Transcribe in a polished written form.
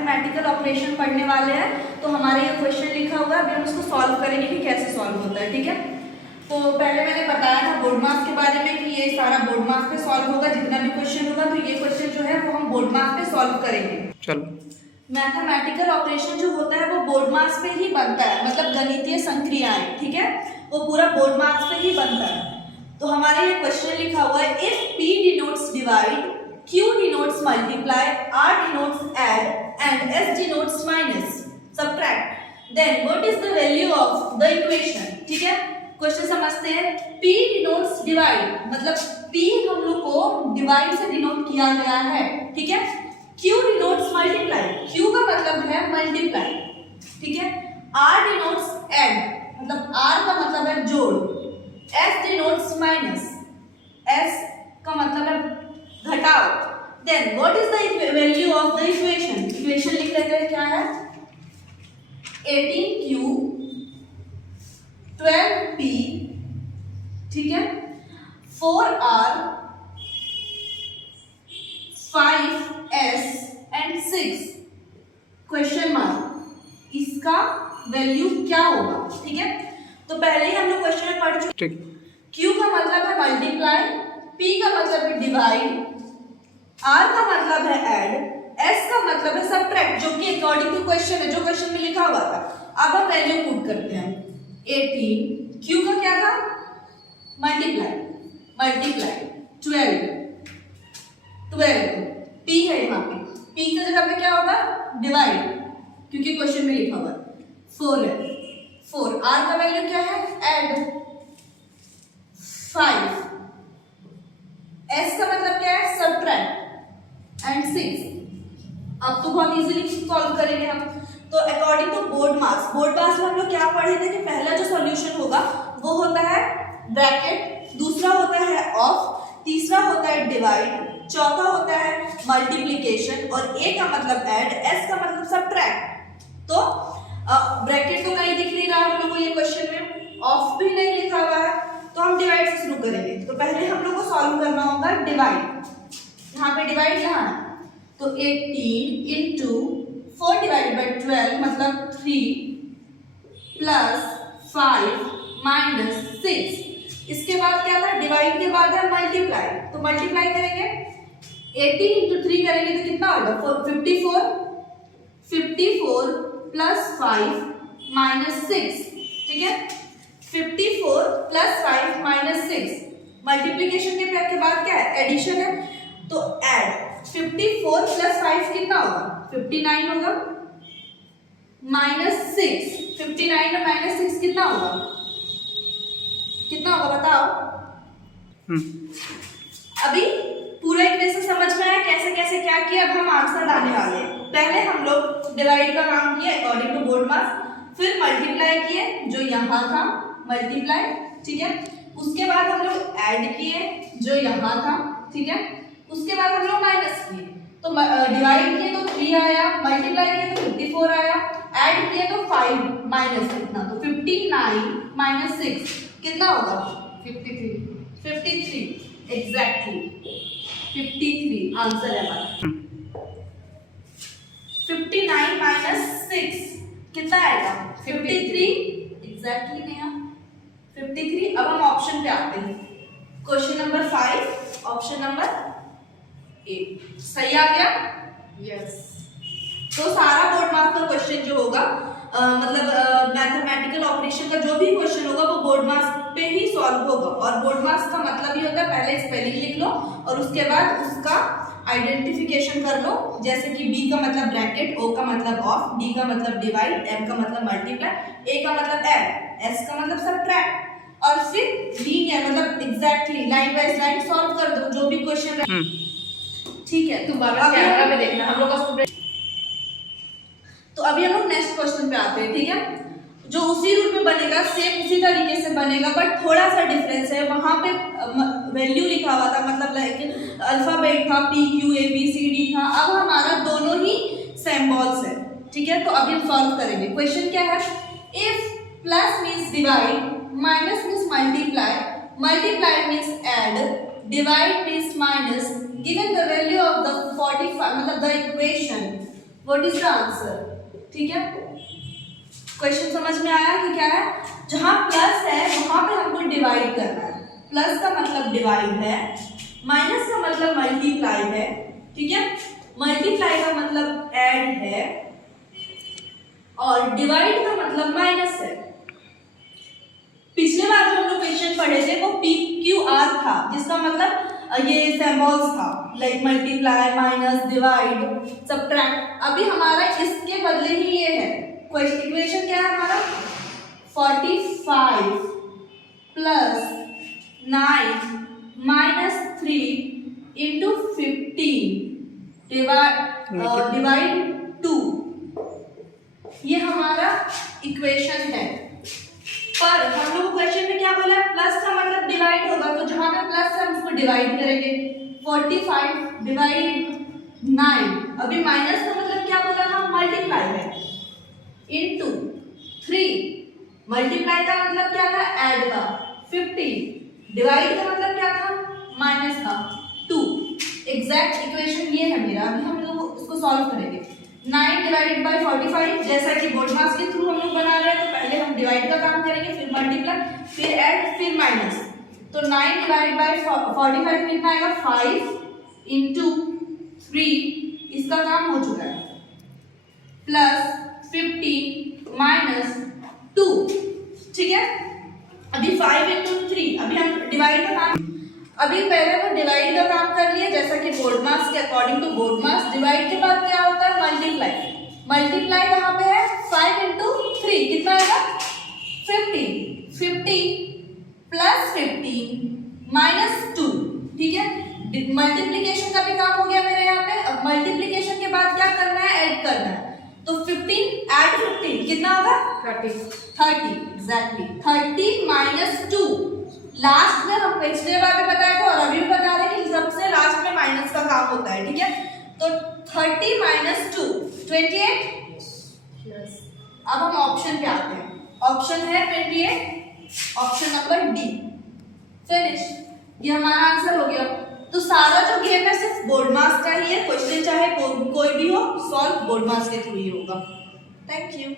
Mathematical operation पढ़ने वाले हैं। तो हमारे ये क्वेश्चन लिखा हुआ है, अभी हम उसको सॉल्व करेंगे कि कैसे सॉल्व होता है। ठीक है, तो पहले मैंने बताया था बोर्ड मास के बारे में कि ये सारा बोर्ड मास पे सॉल्व होगा, जितना भी क्वेश्चन होगा। तो ये क्वेश्चन जो है वो हम बोर्ड मास पे सॉल्व करेंगे। चलो मैथमेटिकल ऑपरेशन जो होता है वो बोर्ड मास पे ही बनता है, मतलब गणितीय संक्रियाएं, ठीक है, वो पूरा बोर्ड मास पे ही बनता है। तो हमारे ये क्वेश्चन लिखा हुआ है, if P denotes divide, Q denotes multiply, R denotes add and S denotes minus, subtract, then what is the value of the equation। ठीक है, क्वेश्चन समझते हैं। P denotes divide, मतलब P हम लोग को डिवाइड से डिनोट किया गया है। ठीक है, Q denotes multiply, Q का मतलब है मल्टीप्लाई। ठीक है, R denotes add, मतलब R का मतलब है जोड़। S denotes minus, S का मतलब है घटाओ। Then what is the value of the equation? Equation लिख लेते हैं, क्या है 18Q 12P, ठीक है, 4R 5S and 6 question mark, इसका वैल्यू क्या होगा। ठीक है, तो पहले ही हम लोग क्वेश्चन में पढ़ चुके। Q का मतलब है मल्टीप्लाई, P का मतलब है डिवाइड, R का मतलब है ऐड, S का मतलब है सबट्रैक्ट, जो कि अकॉर्डिंग टू क्वेश्चन है, जो क्वेश्चन में लिखा हुआ था। अब हम वैल्यू पुट करते हैं। 18, Q का क्या था मल्टीप्लाई, 12 P है यहाँ पे, P की जगह पे क्या होगा डिवाइड, क्योंकि क्वेश्चन में लिखा हुआ 4 है। 4, R का वैल्यू क्या है ऐड, 5, S का मतलब क्या है सबट्रैक्ट एंड 6। अब तो बहुत इजीली सॉल्व करेंगे हम। तो अकॉर्डिंग टू बोर्ड मास में हम लोग क्या पढ़े थे कि पहला जो सॉल्यूशन होगा वो होता है ब्रैकेट, दूसरा होता है ऑफ, तीसरा होता है डिवाइड, चौथा होता है मल्टीप्लिकेशन और A का मतलब ऐड, S का मतलब सबट्रैक्ट। तो ब्रैकेट तो कहीं दिख नहीं रहा हम लोग को ये क्वेश्चन में, ऑफ भी नहीं लिखा हुआ है, तो हम डिवाइड से शुरू करेंगे। तो पहले हम लोग को सॉल्व करना होगा डिवाइड, यहाँ पे डिवाइड यहाँ है, तो 18 इंटू 4 डिवाइड बाई 12 मतलब 3 प्लस 5 माइनस 6। इसके बाद क्या था डिवाइड के बाद है मल्टीप्लाई, तो मल्टीप्लाई करेंगे 18 इंटू 3 करेंगे तो कितना होगा 54 प्लस 5 माइनस 6। ठीक है, 54 प्लस 5 माइनस 6, मल्टीप्लीकेशन के बाद क्या है एडिशन है, तो ऐड 54 प्लस 5 कितना होगा 59 होगा, माइनस 6, 59 और माइनस 6 कितना होगा बताओ। अभी पूरा इक्वेशन समझ में आया कैसे कैसे क्या किया। अब हम आंसर डालने वाले हैं। पहले हम लोग डिवाइड का काम किया अकॉर्डिंग टू बोर्ड मास, फिर मल्टीप्लाई किए जो यहाँ था मल्टीप्लाई, ठीक है, उसके बाद हम लोग ऐड किए जो यहाँ था, ठीक है, उसके बाद हम लोग माइनस किए, तो डिवाइड किए तो 3 आया, मल्टीप्लाई किए तो 54 आया, ऐड किए तो 5 माइनस कितना, तो 59 माइनस 6 कितना होगा 53 एग्जैक्टली 53 आंसर है हमारा। 59 माइनस 6 कितना आएगा 53 एग्जैक्टली नहीं 53। अब हम ऑप्शन पे आते हैं, क्वेश्चन नंबर 5 ऑप्शन नंबर 8 सही आ गया। यस, तो सारा बोर्ड मास का क्वेश्चन जो होगा मतलब मैथमेटिकल ऑपरेशन का जो भी क्वेश्चन होगा वो बोर्ड मास पे ही सॉल्व होगा। और बोर्ड मास का मतलब ही होता है पहले स्पेलिंग लिख लो और उसके बाद उसका आइडेंटिफिकेशन कर लो, जैसे कि B का मतलब ब्रैकेट, O का मतलब ऑफ, D का मतलब डिवाइड, M का मतलब मल्टीप्लाई, A का मतलब ऐड, S का मतलब सबट्रैक्ट और फिर लीनियर मतलब exactly line by line solve कर दो जो भी क्वेश्चन है। ठीक है, तुम्हारा कैमरा में देखना हम लोग का स्टूडेंट। तो अभी हम लोग नेक्स्ट क्वेश्चन पे आते हैं। ठीक है, जो उसी रूप में बनेगा सेम उसी तरीके से बनेगा, बट थोड़ा सा डिफरेंस है। वहां पे वैल्यू लिखा हुआ था, मतलब लाइक अल्फाबेट था P Q A B C D था, अब हमारा दोनों ही सिंबल्स है। ठीक है, तो अभी हम सॉल्व करेंगे। क्वेश्चन क्या है, if plus means divide, minus means multiply, multiply means add, divide means minus, given the value of the 45 मतलब the equation what is the answer? ठीक है, क्वेश्चन समझ में आया कि क्या है? जहां प्लस है वहां पे हमको डिवाइड करना है। प्लस का मतलब डिवाइड है, माइनस का मतलब मल्टीप्लाई है, ठीक है, मल्टीप्लाई का मतलब ऐड है, और डिवाइड का मतलब माइनस है। पिछले बार जो हम लोग क्वेश्चन पढ़े थे वो PQR था, जिसका मतलब ये सिंबल्स था, like multiply, minus, divide, subtract. अभी हमारा इसके बदले ही ये है। इक्वेशन क्या है हमारा? 45 प्लस 9 माइनस 3 इंटू 15 डिवाइड 2, ये हमारा इक्वेशन है। पर हम लोग क्वेश्चन में क्या बोला है? प्लस का मतलब डिवाइड होगा, तो जहां पे प्लस है हम उसको डिवाइड करेंगे। 45 डिवाइड 9, अभी माइनस का मतलब क्या बोला था? मल्टीप्लाई है, इनटू 3, मल्टीप्लाई का मतलब क्या था? ऐड का। 15 डिवाइड का मतलब क्या था? माइनस का। 2, एग्जैक्ट इक्वेशन ये है मेरा। अभी हम लोग इसको सॉल्व करेंगे। 9 डिवाइडेड बाय 45, जैसा कि बोर्ड मास के थ्रू हम लोग बना रहे हैं, तो पहले हम डिवाइड का काम करेंगे, फिर मल्टीप्लाई, फिर ऐड, फिर माइनस। तो 9 डिवाइड बाय 45 कितना आएगा? 5 इंटू 3, इसका काम हो चुका है, प्लस 15 माइनस 2, ठीक है। अभी 5 इंटू 3, अभी हम डिवाइड का काम, अभी पहले वो डिवाइड का काम कर लिया, जैसा कि बोर्ड मास के according to board mass. Divide के बाद क्या होता है? मल्टीप्लाई। मल्टीप्लाई कहाँ पे है? 5 इंटू 3 कितना आएगा? 15। 15 प्लस 15 माइनस 2, ठीक है। मल्टीप्लीकेशन का भी काम हो गया मेरे यहाँ पे। अब मल्टीप्लीकेशन के बाद क्या करना है? ऐड करना है। तो 15 ऐड 15 कितना होगा? 30 एग्जैक्टली। 30 माइनस 2, लास्ट में हम पिछले बार भी बताया था और अभी भी बता रहे हैं कि सबसे लास्ट में माइनस का काम होता है, ठीक है। तो 30 माइनस 2 28 प्लस, अब हम ऑप्शन पे आते हैं। ऑप्शन है 28, ऑप्शन नंबर डी। फिनिश, ये हमारा आंसर हो गया। तो सारा जो गेम है सिर्फ बोर्ड मास का ही है। क्वेश्चन चाहे कोई भी हो, सॉल्व बोर्ड मास के थ्रू ही होगा। Thank you.